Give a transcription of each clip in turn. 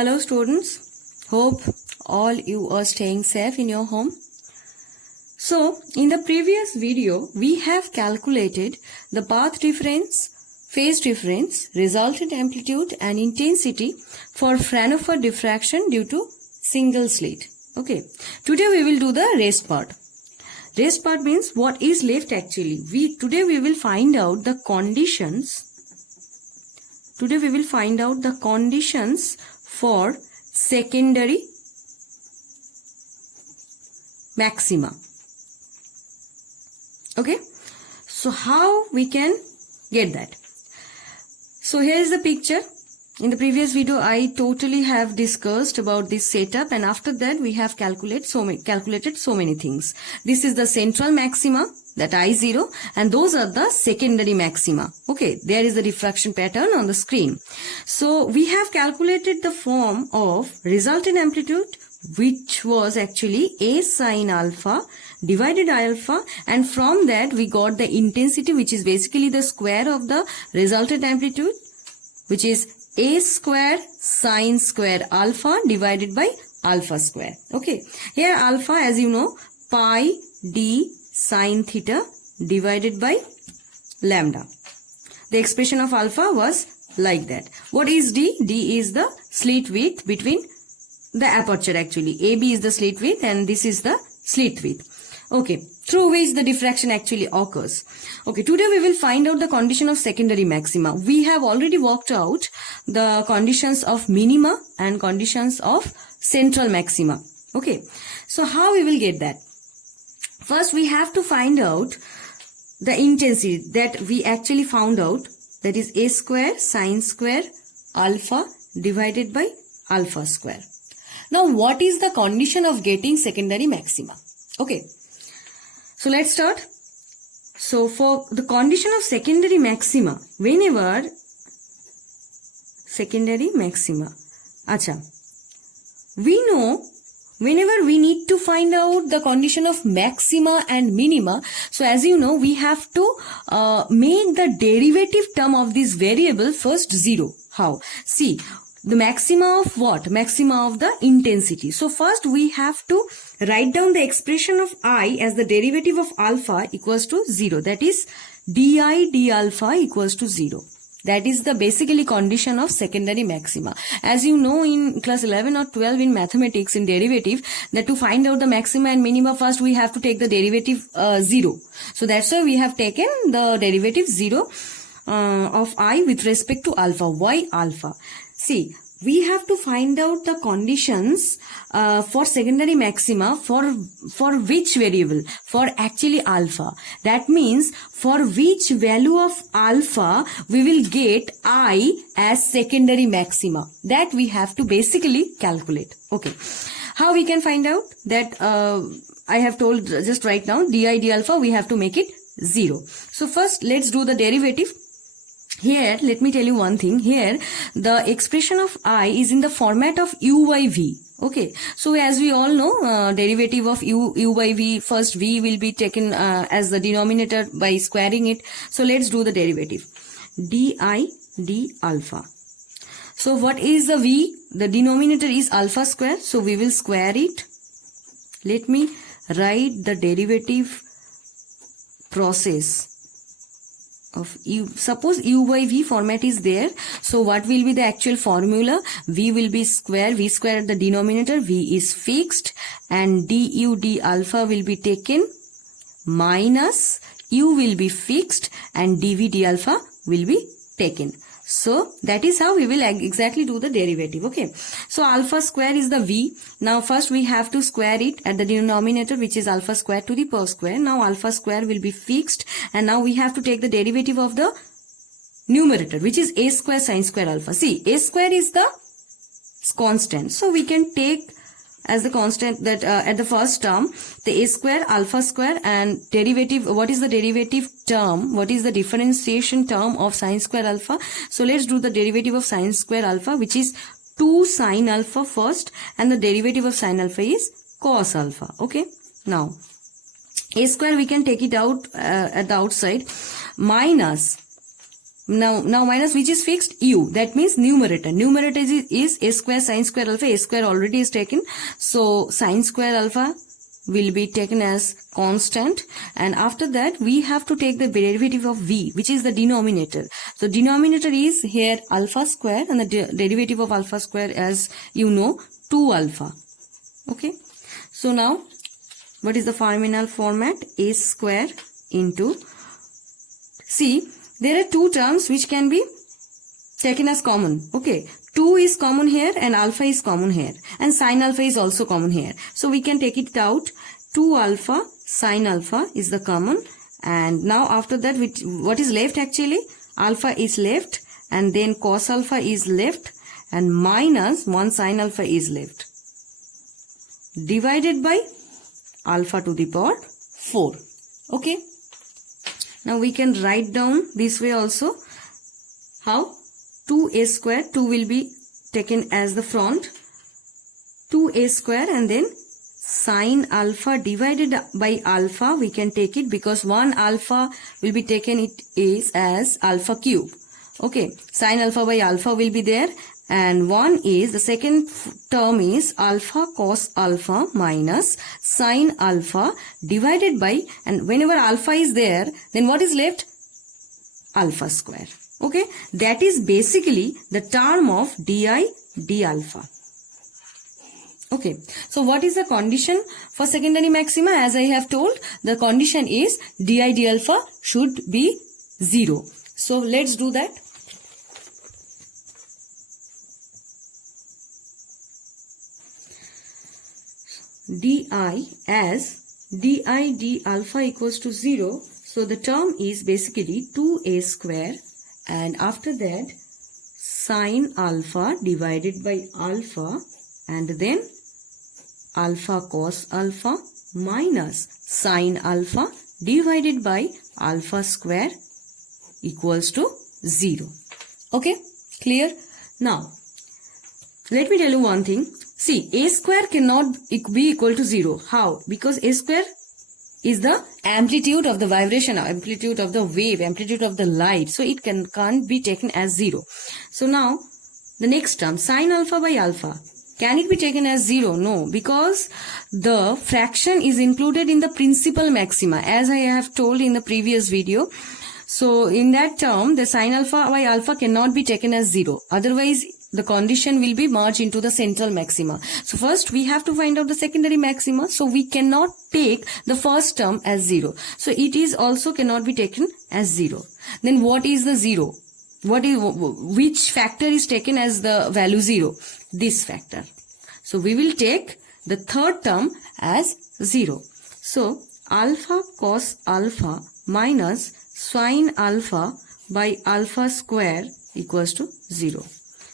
Hello students, hope all you are staying safe in your home. So in the previous video we have calculated the path difference, phase difference, resultant amplitude and intensity for Fraunhofer diffraction due to single slit. Okay, today we will do the rest part. Rest part means what is left actually. Today we will find out the conditions. Today we will find out the conditions for secondary maxima. Okay, so how we can get that? So here is the picture. In the previous video I totally have discussed about this setup, and after that we have calculated so many things. This is the central maxima, that I0, and those are the secondary maxima. Okay, there is the diffraction pattern on the screen. So we have calculated the form of resultant amplitude, which was actually A sine alpha divided alpha, and from that we got the intensity, which is basically the square of the resultant amplitude, which is A square sine square alpha divided by alpha square. Okay, here alpha, as you know, pi d sine theta divided by lambda. The expression of alpha was like that. What is d? D is the slit width between the aperture actually. AB is the slit width and this is the slit width. Okay, through which the diffraction actually occurs. Okay, today we will find out the condition of secondary maxima. We have already worked out the conditions of minima and conditions of central maxima. Okay, so how we will get that? First we have to find out the intensity that we actually found out, that is A square sine square alpha divided by alpha square. Now what is the condition of getting secondary maxima? Okay, so let's start. So for the condition of secondary maxima, whenever we know whenever we need to find out the condition of maxima and minima, so as you know, we have to make the derivative term of this variable first zero. How? See, the maxima of what? Maxima of the intensity. So first we have to write down the expression of I as the derivative of alpha equals to 0. That is di d alpha equals to 0. That is the basically condition of secondary maxima. As you know, in class 11 or 12 in mathematics, in derivative, that to find out the maxima and minima, first we have to take the derivative 0. So that's why we have taken the derivative 0 of I with respect to alpha. Why alpha? See, we have to find out the conditions for secondary maxima for which variable? For actually alpha. That means for which value of alpha we will get I as secondary maxima. That we have to basically calculate. Okay. How we can find out that? I have told just right now, di d alpha, we have to make it 0. So first let's do the derivative. Here, let me tell you one thing. Here, the expression of I is in the format of u by v. Okay. So, as we all know, derivative of u by v, first v will be taken as the denominator by squaring it. So, let's do the derivative. Di d alpha. So, what is the v? The denominator is alpha square. So, we will square it. Let me write the derivative process of u. Suppose u by v format is there, so what will be the actual formula? V will be square, v square at the denominator, v is fixed, and du d alpha will be taken minus u will be fixed and dv d alpha will be taken. So that is how we will exactly do the derivative. Okay, so alpha square is the v. Now first we have to square it at the denominator, which is alpha square to the power square. Now alpha square will be fixed, and now we have to take the derivative of the numerator, which is a square sine square alpha. See, a square is the constant, so we can take as the constant that at the first term the a square alpha square, and derivative, what is the derivative term, what is the differentiation term of sine square alpha? So let's do the derivative of sine square alpha, which is 2 sine alpha first, and the derivative of sine alpha is cos alpha. Okay, now a square we can take it out at the outside, minus Now minus which is fixed? U. That means numerator. Numerator is a square sine square alpha. A square already is taken. So sine square alpha will be taken as constant, and after that we have to take the derivative of v, which is the denominator. So denominator is here alpha square, and the derivative of alpha square, as you know, 2 alpha. Okay. So now what is the Fermat format? A square into, see, there are two terms which can be taken as common. Okay. 2 is common here and alpha is common here, and sine alpha is also common here. So we can take it out. 2 alpha sine alpha is the common, and now after that what is left actually? Alpha is left, and then cos alpha is left, and minus 1 sine alpha is left, divided by alpha to the power 4. Okay. Now we can write down this way also. How? 2a square, 2 will be taken as the front, 2a square, and then sine alpha divided by alpha, we can take it because 1 alpha will be taken, it is as alpha cube. Okay, sine alpha by alpha will be there, and 1 is, the second term is alpha cos alpha minus sine alpha divided by, and whenever alpha is there, then what is left? Alpha square. Okay, that is basically the term of di d alpha. Okay, so what is the condition for secondary maxima? As I have told, the condition is di d alpha should be 0. So let's do that. Di as di d alpha equals to 0. So the term is basically 2a square, and after that sine alpha divided by alpha, and then alpha cos alpha minus sine alpha divided by alpha square equals to 0. Okay, clear? Now let me tell you one thing. See, a square cannot be equal to 0. How? Because a square is the amplitude of the vibration, amplitude of the wave, amplitude of the light. So it can't be taken as 0. So now the next term, sine alpha by alpha. Can it be taken as 0? No, because the fraction is included in the principal maxima, as I have told in the previous video. So in that term, the sine alpha by alpha cannot be taken as 0. Otherwise, the condition will be merged into the central maxima. So first we have to find out the secondary maxima. So we cannot take the first term as 0. So it is also cannot be taken as 0. Then what is the 0? Which factor is taken as the value 0? This factor. So we will take the third term as 0. So alpha cos alpha minus sine alpha by alpha square equals to 0.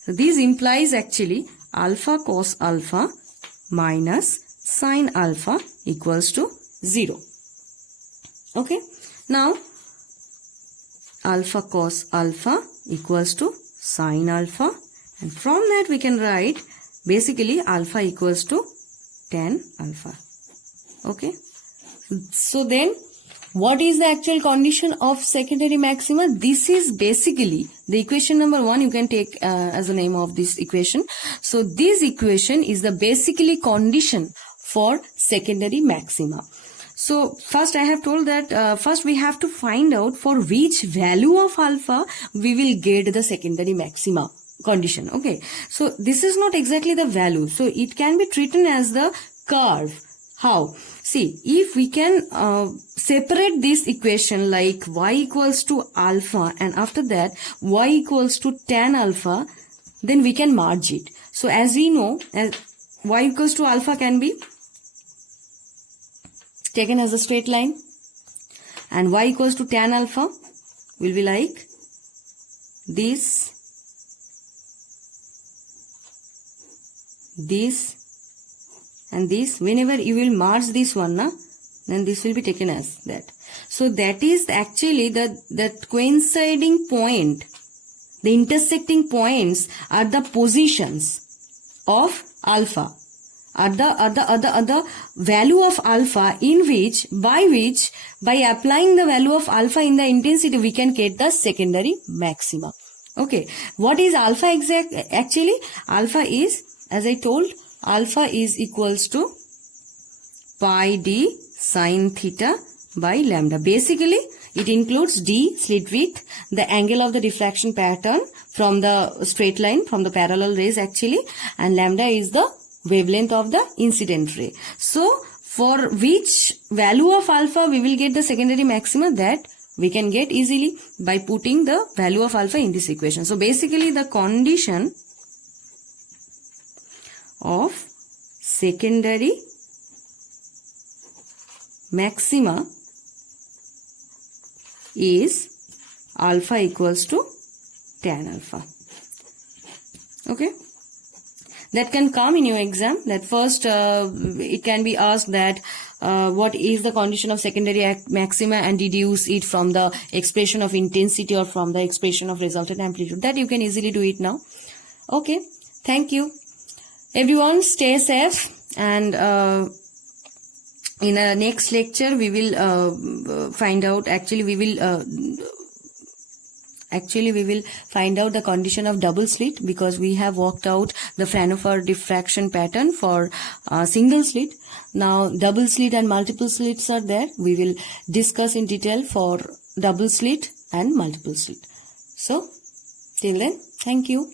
So this implies actually alpha cos alpha minus sine alpha equals to 0. Okay. Now alpha cos alpha equals to sine alpha, and from that we can write basically alpha equals to tan alpha. Okay. So then what is the actual condition of secondary maxima? This is basically the equation number 1 you can take as the name of this equation. So this equation is the basically condition for secondary maxima. So first I have told that first we have to find out for which value of alpha we will get the secondary maxima condition. Okay. So this is not exactly the value. So it can be treated as the curve. How? See, if we can separate this equation like y equals to alpha, and after that y equals to tan alpha, then we can merge it. So as we know, as y equals to alpha can be taken as a straight line, and y equals to tan alpha will be like this, and this. Whenever you will merge this one, then this will be taken as that. So that is actually that coinciding point, the intersecting points are the positions of alpha. are the value of alpha by applying the value of alpha in the intensity we can get the secondary maxima. Okay, what is alpha actually? Alpha is, as I told, alpha is equals to pi d sine theta by lambda. Basically, it includes d, slit width, the angle of the diffraction pattern from the straight line, from the parallel rays actually, and lambda is the wavelength of the incident ray. So, for which value of alpha we will get the secondary maxima, that we can get easily by putting the value of alpha in this equation. So, basically the condition of secondary maxima is alpha equals to tan alpha. Okay, that can come in your exam. That first it can be asked that what is the condition of secondary maxima, and deduce it from the expression of intensity or from the expression of resultant amplitude. That you can easily do it now. Okay, thank you everyone, stay safe, and in a next lecture we will find out, we will find out the condition of double slit, because we have worked out the Fraunhofer diffraction pattern for single slit. Now double slit and multiple slits are there. We will discuss in detail for double slit and multiple slit. So till then, thank you.